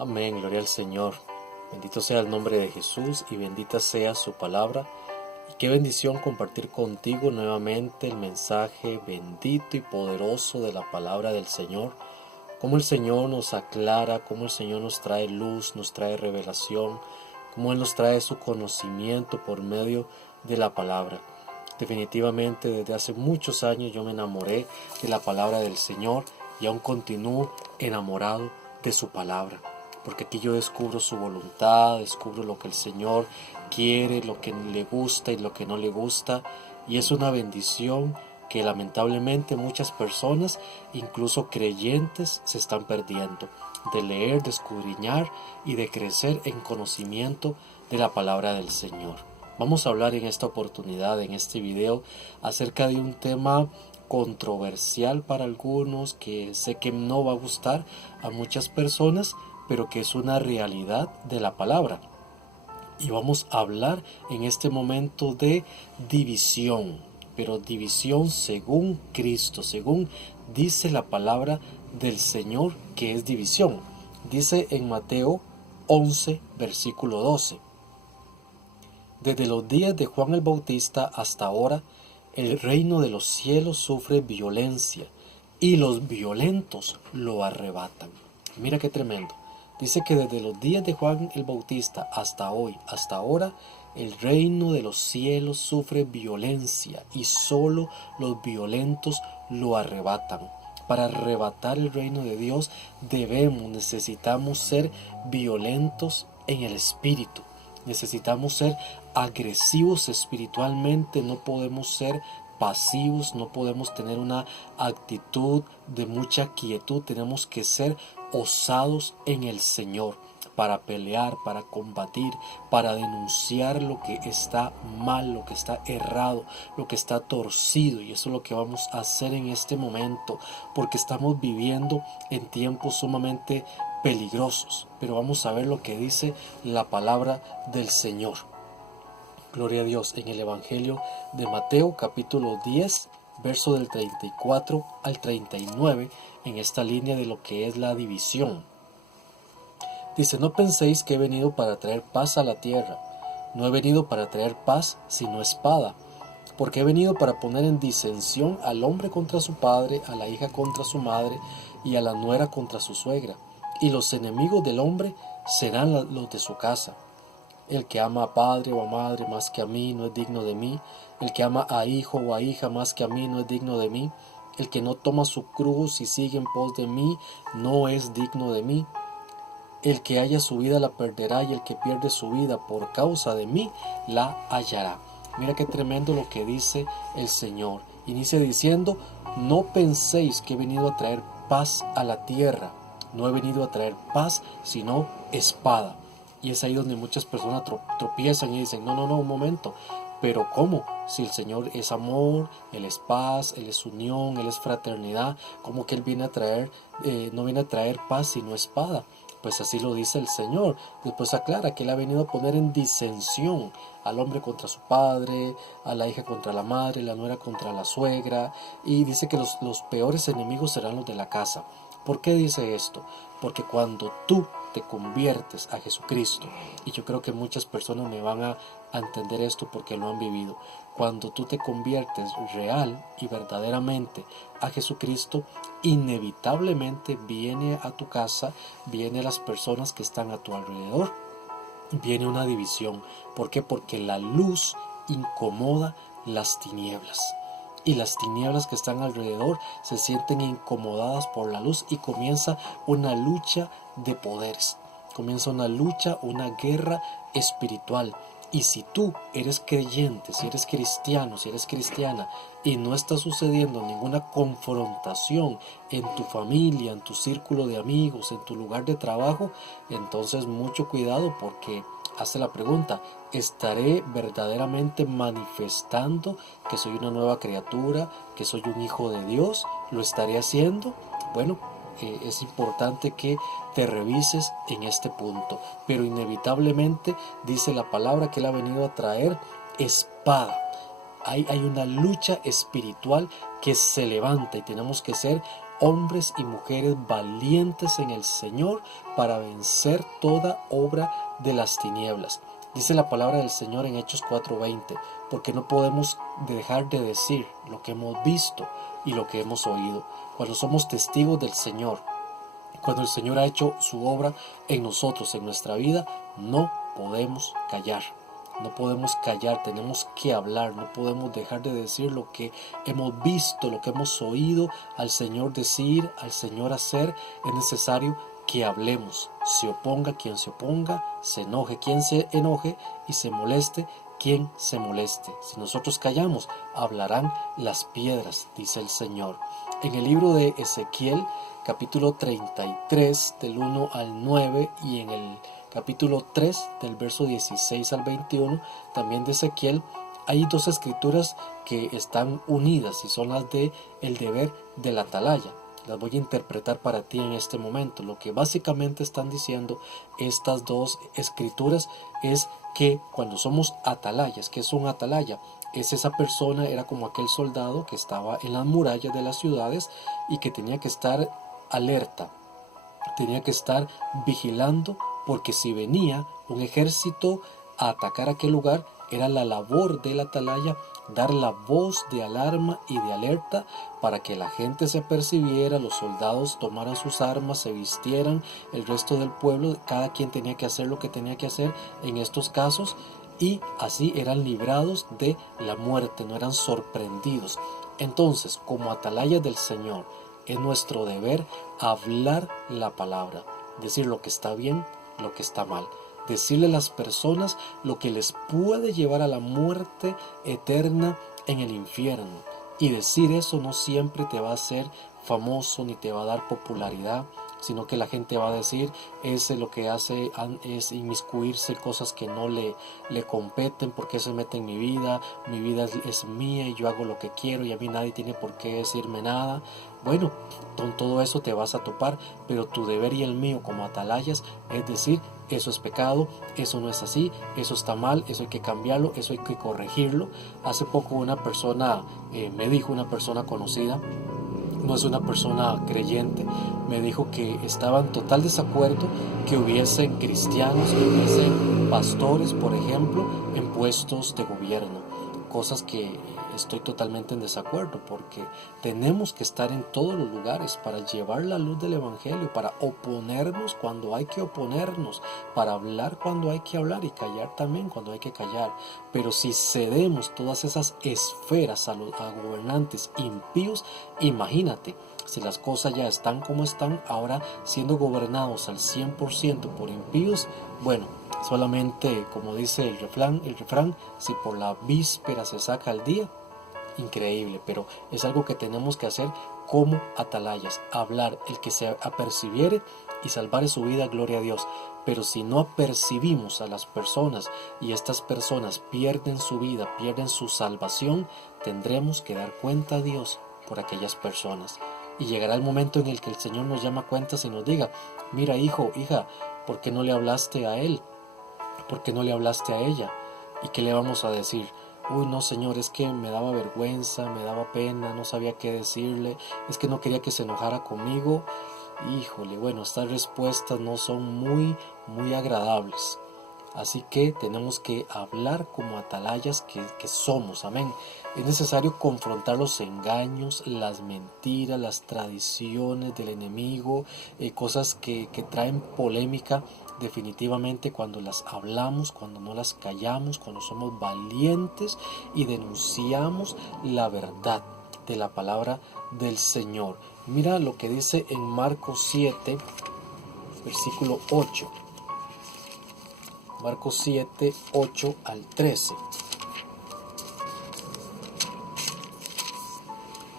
Amén, gloria al Señor. Bendito sea el nombre de Jesús y bendita sea su palabra. Y qué bendición compartir contigo nuevamente el mensaje bendito y poderoso de la palabra del Señor. Cómo el Señor nos aclara, cómo el Señor nos trae luz, nos trae revelación, cómo Él nos trae su conocimiento por medio de la palabra. Definitivamente desde hace muchos años yo me enamoré de la palabra del Señor y aún continúo enamorado de su palabra. Porque aquí yo descubro su voluntad, descubro lo que el Señor quiere, lo que le gusta y lo que no le gusta. Y es una bendición que lamentablemente muchas personas, incluso creyentes, se están perdiendo. De leer, de escudriñar y de crecer en conocimiento de la palabra del Señor. Vamos a hablar en esta oportunidad, en este video, acerca de un tema controversial para algunos, que sé que no va a gustar a muchas personas, pero que es una realidad de la palabra. Y vamos a hablar en este momento de división, pero división según Cristo, según dice la palabra del Señor que es división. Dice en Mateo 11, versículo 12. Desde los días de Juan el Bautista hasta ahora, el reino de los cielos sufre violencia y los violentos lo arrebatan. Mira qué tremendo. Dice que desde los días de Juan el Bautista hasta hoy, hasta ahora, el reino de los cielos sufre violencia y solo los violentos lo arrebatan. Para arrebatar el reino de Dios necesitamos ser violentos en el espíritu. Necesitamos ser agresivos espiritualmente, no podemos ser pasivos, no podemos tener una actitud de mucha quietud, tenemos que ser osados en el Señor para pelear, para combatir, para denunciar lo que está mal, lo que está errado, lo que está torcido. Y eso es lo que vamos a hacer en este momento, porque estamos viviendo en tiempos sumamente peligrosos. Pero vamos a ver lo que dice la palabra del Señor. Gloria a Dios. En el Evangelio de Mateo capítulo 10, verso del 34 al 39, en esta línea de lo que es la división. Dice: no penséis que he venido para traer paz a la tierra. No he venido para traer paz, sino espada. Porque he venido para poner en disensión al hombre contra su padre, a la hija contra su madre, y a la nuera contra su suegra. Y los enemigos del hombre serán los de su casa. El que ama a padre o a madre más que a mí no es digno de mí. El que ama a hijo o a hija más que a mí no es digno de mí. El que no toma su cruz y sigue en pos de mí no es digno de mí. El que haya su vida la perderá, y el que pierde su vida por causa de mí la hallará. Mira qué tremendo lo que dice el Señor. Inicia diciendo: no penséis que he venido a traer paz a la tierra. No he venido a traer paz, sino espada. Y es ahí donde muchas personas tropiezan y dicen: no, un momento. Pero ¿cómo? Si el Señor es amor, Él es paz, Él es unión, Él es fraternidad, ¿cómo que Él viene a traer, no viene a traer paz sino espada? Pues así lo dice el Señor. Después aclara que Él ha venido a poner en disensión al hombre contra su padre, a la hija contra la madre, la nuera contra la suegra, y dice que los peores enemigos serán los de la casa. ¿Por qué dice esto? Porque cuando tú te conviertes a Jesucristo, y yo creo que muchas personas me van a entender esto porque lo han vivido, cuando tú te conviertes real y verdaderamente a Jesucristo, inevitablemente viene a tu casa, viene a las personas que están a tu alrededor, viene una división. ¿Por qué? Porque la luz incomoda las tinieblas. Y las tinieblas que están alrededor se sienten incomodadas por la luz y comienza una lucha de poderes. Comienza una lucha, una guerra espiritual. Y si tú eres creyente, si eres cristiano, si eres cristiana, y no está sucediendo ninguna confrontación en tu familia, en tu círculo de amigos, en tu lugar de trabajo, entonces mucho cuidado, porque hace la pregunta: ¿estaré verdaderamente manifestando que soy una nueva criatura, que soy un hijo de Dios? ¿Lo estaré haciendo? Bueno, es importante que te revises en este punto. Pero inevitablemente dice la palabra que Él ha venido a traer espada. Hay una lucha espiritual que se levanta y tenemos que ser hombres y mujeres valientes en el Señor para vencer toda obra de las tinieblas. Dice la palabra del Señor en Hechos 4:20, porque no podemos dejar de decir lo que hemos visto y lo que hemos oído. Cuando somos testigos del Señor, cuando el Señor ha hecho su obra en nosotros, en nuestra vida, no podemos callar. No podemos callar, tenemos que hablar, no podemos dejar de decir lo que hemos visto, lo que hemos oído al Señor decir, al Señor hacer. Es necesario que hablemos. Se oponga quien se oponga, se enoje quien se enoje y se moleste quien se moleste. Si nosotros callamos, hablarán las piedras, dice el Señor. En el libro de Ezequiel, capítulo 33, del 1 al 9, y en el capítulo 3, del verso 16 al 21, también de Ezequiel, hay dos escrituras que están unidas y son las de el deber de la atalaya. Las voy a interpretar para ti en este momento. Lo que básicamente están diciendo estas dos escrituras es que cuando somos atalayas, ¿qué es un atalaya? Es esa persona, era como aquel soldado que estaba en las murallas de las ciudades y que tenía que estar alerta, tenía que estar vigilando, porque si venía un ejército a atacar aquel lugar, era la labor del atalaya dar la voz de alarma y de alerta para que la gente se apercibiera, los soldados tomaran sus armas, se vistieran, el resto del pueblo, cada quien tenía que hacer lo que tenía que hacer en estos casos, y así eran librados de la muerte, no eran sorprendidos. Entonces, como atalayas del Señor, es nuestro deber hablar la palabra, decir lo que está bien, lo que está mal, decirle a las personas lo que les puede llevar a la muerte eterna en el infierno. Y decir eso no siempre te va a hacer famoso ni te va a dar popularidad, sino que la gente va a decir, ese lo que hace es inmiscuirse en cosas que no le competen, porque se mete en mi vida es mía y yo hago lo que quiero y a mí nadie tiene por qué decirme nada. Bueno, con todo eso te vas a topar, pero tu deber y el mío como atalayas es decir, eso es pecado, eso no es así, eso está mal, eso hay que cambiarlo, eso hay que corregirlo. Hace poco una persona me dijo, una persona conocida, no es una persona creyente, me dijo que estaba en total desacuerdo que hubiesen cristianos, que hubiesen pastores, por ejemplo, en puestos de gobierno. Cosas que estoy totalmente en desacuerdo, porque tenemos que estar en todos los lugares para llevar la luz del Evangelio, para oponernos cuando hay que oponernos, para hablar cuando hay que hablar y callar también cuando hay que callar. Pero si cedemos todas esas esferas a gobernantes impíos, imagínate, si las cosas ya están como están, ahora siendo gobernados al 100% por impíos, bueno, solamente como dice el refrán, si por la víspera se saca el día, increíble, pero es algo que tenemos que hacer como atalayas, hablar, el que se apercibiere y salvare su vida, gloria a Dios. Pero si no apercibimos a las personas y estas personas pierden su vida, pierden su salvación, tendremos que dar cuenta a Dios por aquellas personas. Y llegará el momento en el que el Señor nos llama a cuentas y nos diga, mira hijo, hija, ¿por qué no le hablaste a él? ¿Por qué no le hablaste a ella? ¿Y qué le vamos a decir? Uy, no, Señor, es que me daba vergüenza, me daba pena, no sabía qué decirle, es que no quería que se enojara conmigo. Híjole, bueno, estas respuestas no son muy agradables. Así que tenemos que hablar como atalayas que somos, amén. Es necesario confrontar los engaños, las mentiras, las tradiciones del enemigo, cosas que traen polémica. Definitivamente cuando las hablamos, cuando no las callamos, cuando somos valientes y denunciamos la verdad de la palabra del Señor. Mira lo que dice en Marcos 7, versículo 8. Marcos 7, 8 al 13.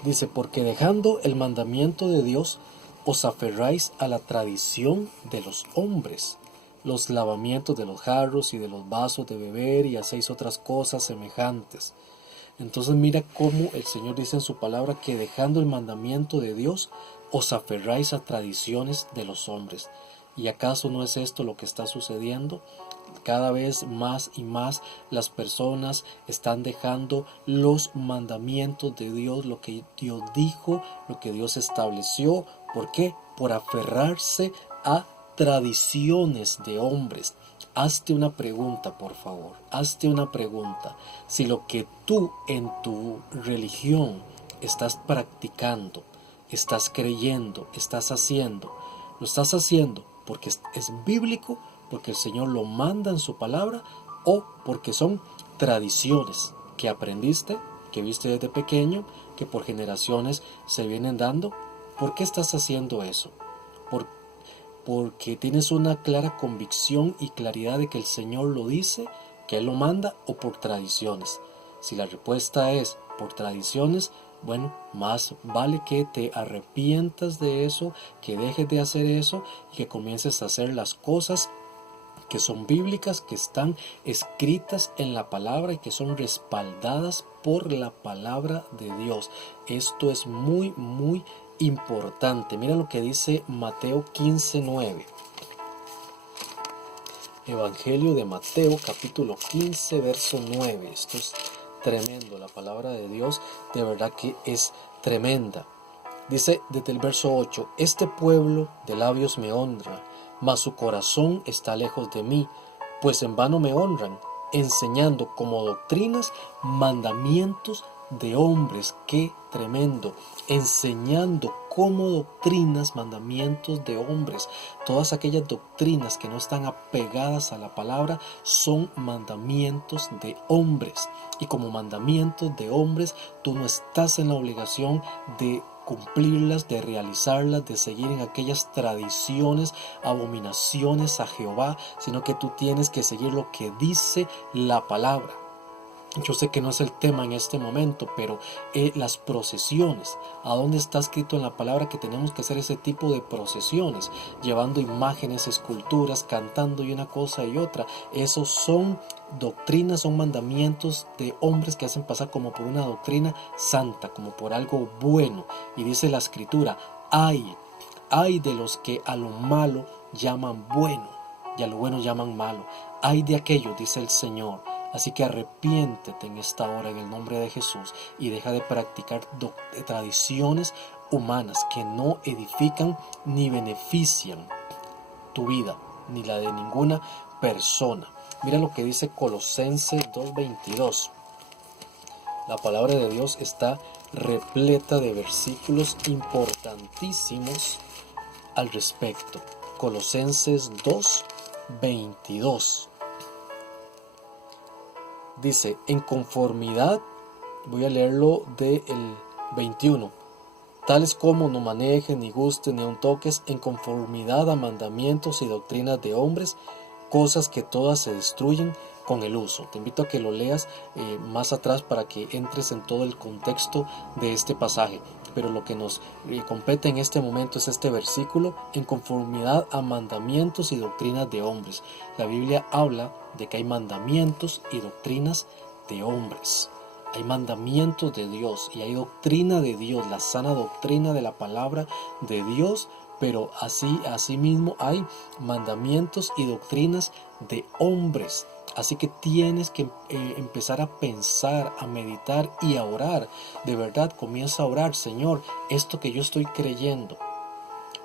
Dice, porque dejando el mandamiento de Dios, os aferráis a la tradición de los hombres, los lavamientos de los jarros y de los vasos de beber, y hacéis otras cosas semejantes. Entonces mira cómo el Señor dice en su palabra que dejando el mandamiento de Dios, os aferráis a tradiciones de los hombres. ¿Y acaso no es esto lo que está sucediendo? Cada vez más y más las personas están dejando los mandamientos de Dios, lo que Dios dijo, lo que Dios estableció. ¿Por qué? Por aferrarse a tradiciones de hombres. Hazte una pregunta, por favor. Hazte una pregunta. Si lo que tú en tu religión estás practicando, estás creyendo, estás haciendo, lo estás haciendo porque es bíblico, porque el Señor lo manda en su palabra, o porque son tradiciones que aprendiste, que viste desde pequeño, que por generaciones se vienen dando. ¿Por qué estás haciendo eso? ¿Por porque tienes una clara convicción y claridad de que el Señor lo dice, que Él lo manda, o por tradiciones? Si la respuesta es por tradiciones, bueno, más vale que te arrepientas de eso, que dejes de hacer eso y que comiences a hacer las cosas que son bíblicas, que están escritas en la palabra y que son respaldadas por la palabra de Dios. Esto es muy, muy importante. Mira lo que dice Mateo 15:9. Evangelio de Mateo, capítulo 15, verso 9. Esto es tremendo. La palabra de Dios de verdad que es tremenda. Dice desde el verso 8: Este pueblo de labios me honra, mas su corazón está lejos de mí, pues en vano me honran, enseñando como doctrinas mandamientos de hombres. Qué tremendo. Enseñando como doctrinas mandamientos de hombres. Todas aquellas doctrinas que no están apegadas a la palabra son mandamientos de hombres. Y como mandamientos de hombres, tú no estás en la obligación de cumplirlas, de realizarlas, de seguir en aquellas tradiciones, abominaciones a Jehová, sino que tú tienes que seguir lo que dice la palabra. Yo sé que no es el tema en este momento, pero las procesiones, ¿a dónde está escrito en la palabra que tenemos que hacer ese tipo de procesiones? Llevando imágenes, esculturas, cantando y una cosa y otra. Esos son doctrinas, son mandamientos de hombres que hacen pasar como por una doctrina santa, como por algo bueno. Y dice la escritura: ay de los que a lo malo llaman bueno y a lo bueno llaman malo. Ay de aquellos, dice el Señor. Así que arrepiéntete en esta hora en el nombre de Jesús y deja de practicar tradiciones humanas que no edifican ni benefician tu vida ni la de ninguna persona. Mira lo que dice Colosenses 2:22. La palabra de Dios está repleta de versículos importantísimos al respecto. Colosenses 2:22. Dice: en conformidad, voy a leerlo del 21, tales como no manejes, ni gustes, ni aun toques, en conformidad a mandamientos y doctrinas de hombres, cosas que todas se destruyen con el uso. Te invito a que lo leas más atrás para que entres en todo el contexto de este pasaje. Pero lo que nos compete en este momento es este versículo: en conformidad a mandamientos y doctrinas de hombres. La Biblia habla de que hay mandamientos y doctrinas de hombres. Hay mandamientos de Dios y hay doctrina de Dios, la sana doctrina de la palabra de Dios, pero así mismo hay mandamientos y doctrinas de hombres. Así que tienes que empezar a pensar, a meditar y a orar. De verdad, comienza a orar: Señor, esto que yo estoy creyendo,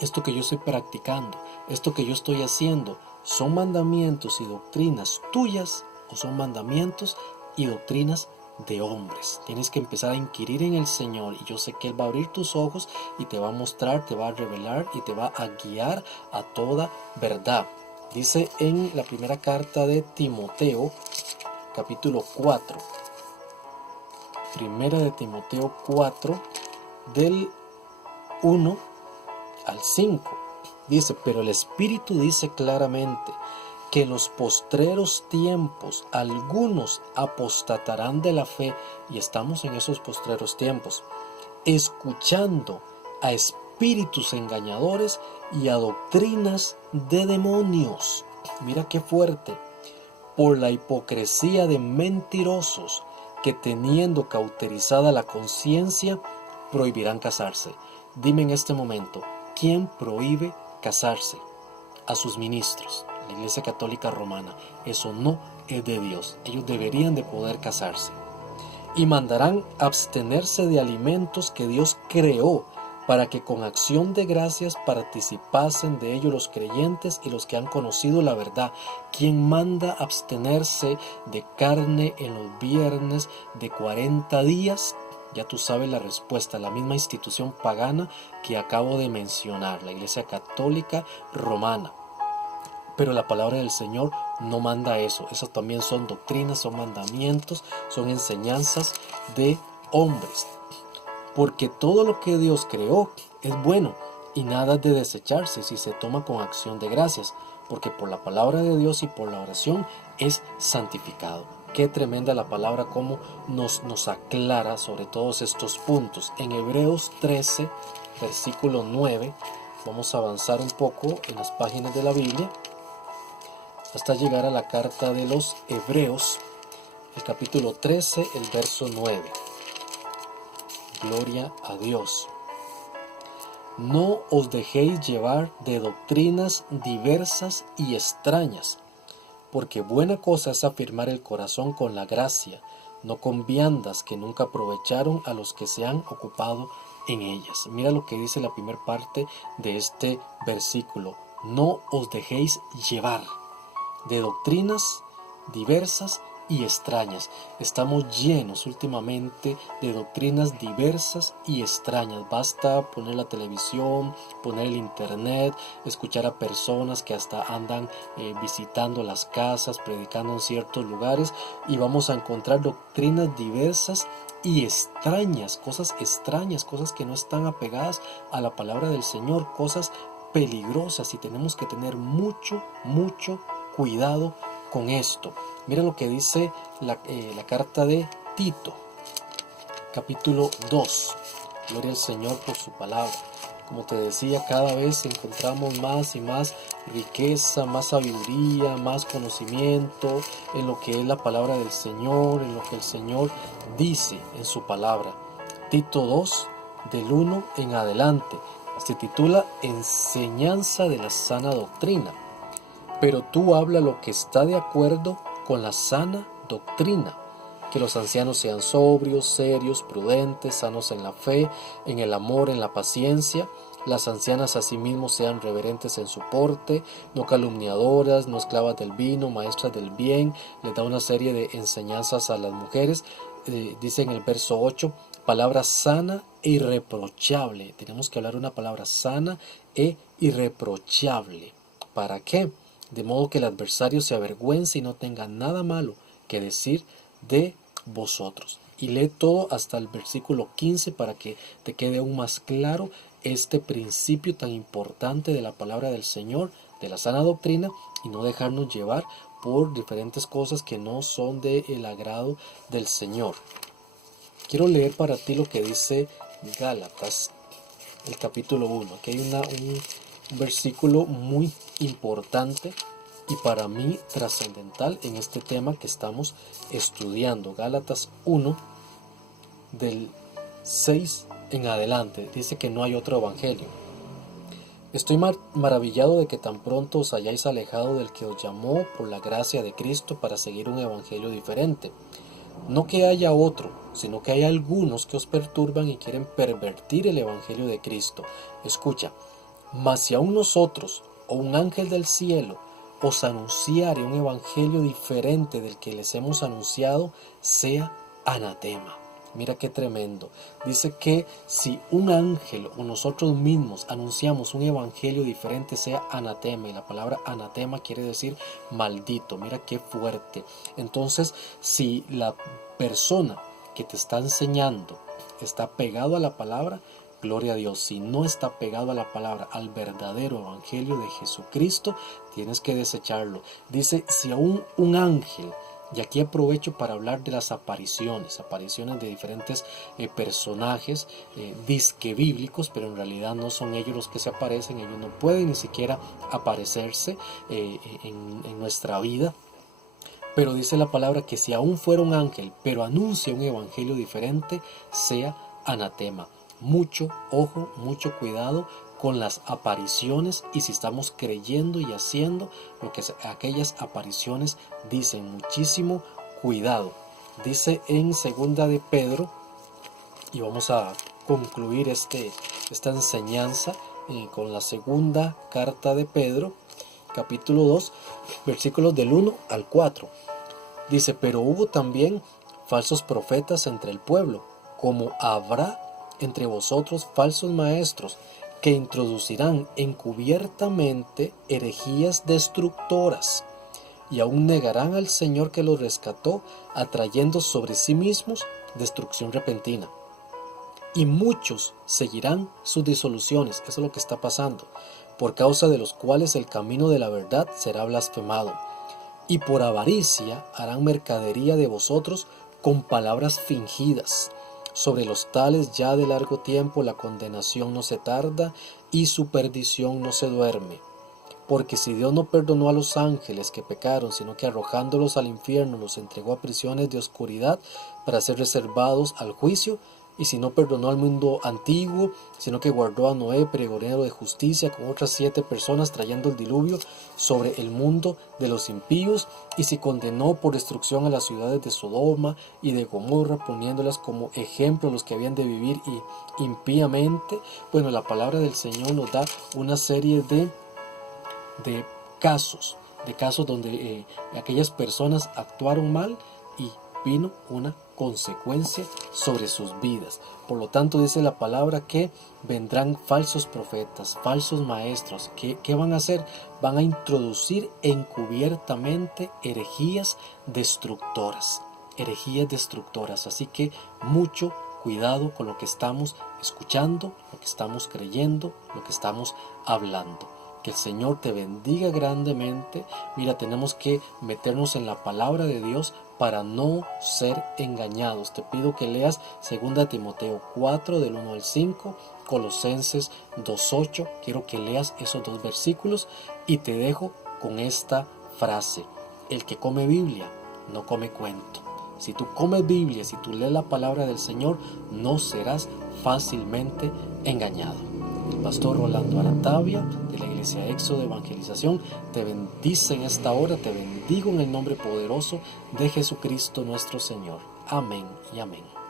esto que yo estoy practicando, esto que yo estoy haciendo, ¿son mandamientos y doctrinas tuyas o son mandamientos y doctrinas de hombres? Tienes que empezar a inquirir en el Señor, y yo sé que Él va a abrir tus ojos y te va a mostrar, te va a revelar y te va a guiar a toda verdad. Dice en la primera carta de Timoteo, capítulo 4, primera de Timoteo 4, del 1 al 5, dice: pero el Espíritu dice claramente que en los postreros tiempos algunos apostatarán de la fe, y estamos en esos postreros tiempos, escuchando a espíritus engañadores y a doctrinas de demonios. Mira qué fuerte. Por la hipocresía de mentirosos, que teniendo cauterizada la conciencia, prohibirán casarse. Dime en este momento, ¿quién prohíbe casarse? a sus ministros, la Iglesia Católica Romana. Eso no es de Dios. Ellos deberían de poder casarse. Y mandarán abstenerse de alimentos que Dios creó, para que con acción de gracias participasen de ello los creyentes y los que han conocido la verdad. ¿Quién manda abstenerse de carne en los viernes de 40 días? Ya tú sabes la respuesta, la misma institución pagana que acabo de mencionar, la Iglesia Católica Romana. Pero la palabra del Señor no manda eso. Eso también son doctrinas, son mandamientos, son enseñanzas de hombres. Porque todo lo que Dios creó es bueno y nada de desecharse si se toma con acción de gracias, porque por la palabra de Dios y por la oración es santificado. Qué tremenda la palabra, cómo nos aclara sobre todos estos puntos. En Hebreos 13, versículo 9, vamos a avanzar un poco en las páginas de la Biblia hasta llegar a la carta de los Hebreos, el capítulo 13, el verso 9. Gloria a Dios. No os dejéis llevar de doctrinas diversas y extrañas, porque buena cosa es afirmar el corazón con la gracia, no con viandas que nunca aprovecharon a los que se han ocupado en ellas. Mira lo que dice la primera parte de este versículo. No os dejéis llevar de doctrinas diversas y extrañas. Estamos llenos últimamente de doctrinas diversas y extrañas. Basta poner la televisión, poner el internet, escuchar a personas que hasta andan visitando las casas, predicando en ciertos lugares, y vamos a encontrar doctrinas diversas y extrañas, cosas que no están apegadas a la palabra del Señor, cosas peligrosas, y tenemos que tener mucho cuidado con esto. Mira lo que dice la carta de Tito, capítulo 2. Gloria al Señor por su palabra. Como te decía, cada vez encontramos más y más riqueza, más sabiduría, más conocimiento en lo que es la palabra del Señor, en lo que el Señor dice en su palabra. Tito 2, del 1 en adelante, se titula Enseñanza de la sana doctrina. Pero tú habla lo que está de acuerdo con la sana doctrina, que los ancianos sean sobrios, serios, prudentes, sanos en la fe, en el amor, en la paciencia. Las ancianas asimismo sean reverentes en su porte, no calumniadoras, no esclavas del vino, maestras del bien. Les da una serie de enseñanzas a las mujeres. Dice en el verso 8, palabra sana e irreprochable. Tenemos que hablar una palabra sana e irreprochable. ¿Para qué? De modo que el adversario se avergüence y no tenga nada malo que decir de vosotros. Y lee todo hasta el versículo 15 para que te quede aún más claro este principio tan importante de la palabra del Señor, de la sana doctrina, y no dejarnos llevar por diferentes cosas que no son del agrado del Señor. Quiero leer para ti lo que dice Gálatas, el capítulo 1. Aquí hay un versículo muy importante y para mí trascendental en este tema que estamos estudiando. Gálatas 1, del 6 en adelante, dice que no hay otro evangelio. Estoy maravillado de que tan pronto os hayáis alejado del que os llamó por la gracia de Cristo para seguir un evangelio diferente. No que haya otro, sino que hay algunos que os perturban y quieren pervertir el evangelio de Cristo. Escucha. Mas si aún nosotros, o un ángel del cielo, os anunciare un evangelio diferente del que les hemos anunciado, sea anatema. Mira qué tremendo. Dice que si un ángel o nosotros mismos anunciamos un evangelio diferente, sea anatema. Y la palabra anatema quiere decir maldito. Mira qué fuerte. Entonces, si la persona que te está enseñando está pegado a la palabra, gloria a Dios. Si no está pegado a la palabra, al verdadero evangelio de Jesucristo, tienes que desecharlo. Dice, si aún un ángel, y aquí aprovecho para hablar de las apariciones de diferentes personajes disque bíblicos, pero en realidad no son ellos los que se aparecen. Ellos no pueden ni siquiera aparecerse en nuestra vida. Pero dice la palabra que si aún fuera un ángel, pero anuncia un evangelio diferente, sea anatema. Mucho ojo, mucho cuidado con las apariciones y si estamos creyendo y haciendo lo que aquellas apariciones dicen. Muchísimo cuidado. Dice en segunda de Pedro, y vamos a concluir esta enseñanza con la segunda carta de Pedro, capítulo 2, versículos del 1 al 4. Dice: pero hubo también falsos profetas entre el pueblo, como habrá entre vosotros falsos maestros, que introducirán encubiertamente herejías destructoras, y aún negarán al Señor que los rescató, atrayendo sobre sí mismos destrucción repentina. Y muchos seguirán sus disoluciones, eso es lo que está pasando, por causa de los cuales el camino de la verdad será blasfemado. Y por avaricia harán mercadería de vosotros con palabras fingidas. Sobre los tales ya de largo tiempo la condenación no se tarda y su perdición no se duerme. Porque si Dios no perdonó a los ángeles que pecaron, sino que arrojándolos al infierno los entregó a prisiones de oscuridad para ser reservados al juicio, y si no perdonó al mundo antiguo, sino que guardó a Noé, pregonero de justicia, con otras 7 personas, trayendo el diluvio sobre el mundo de los impíos, y si condenó por destrucción a las ciudades de Sodoma y de Gomorra, poniéndolas como ejemplo a los que habían de vivir impíamente. Bueno, la palabra del Señor nos da una serie de casos donde aquellas personas actuaron mal y vino una consecuencia sobre sus vidas. Por lo tanto, dice la palabra que vendrán falsos profetas, falsos maestros. ¿Qué van a hacer? Van a introducir encubiertamente herejías destructoras. Herejías destructoras. Así que mucho cuidado con lo que estamos escuchando, lo que estamos creyendo, lo que estamos hablando. Que el Señor te bendiga grandemente. Mira, tenemos que meternos en la palabra de Dios para no ser engañados. Te pido que leas 2 Timoteo 4 del 1 al 5, Colosenses 2:8. Quiero que leas esos 2 versículos y te dejo con esta frase: el que come Biblia no come cuento. Si tú comes Biblia, si tú lees la palabra del Señor, no serás fácilmente engañado. El pastor Rolando Aratavia de la Iglesia Éxodo de Evangelización te bendice en esta hora. Te bendigo en el nombre poderoso de Jesucristo nuestro Señor. Amén y amén.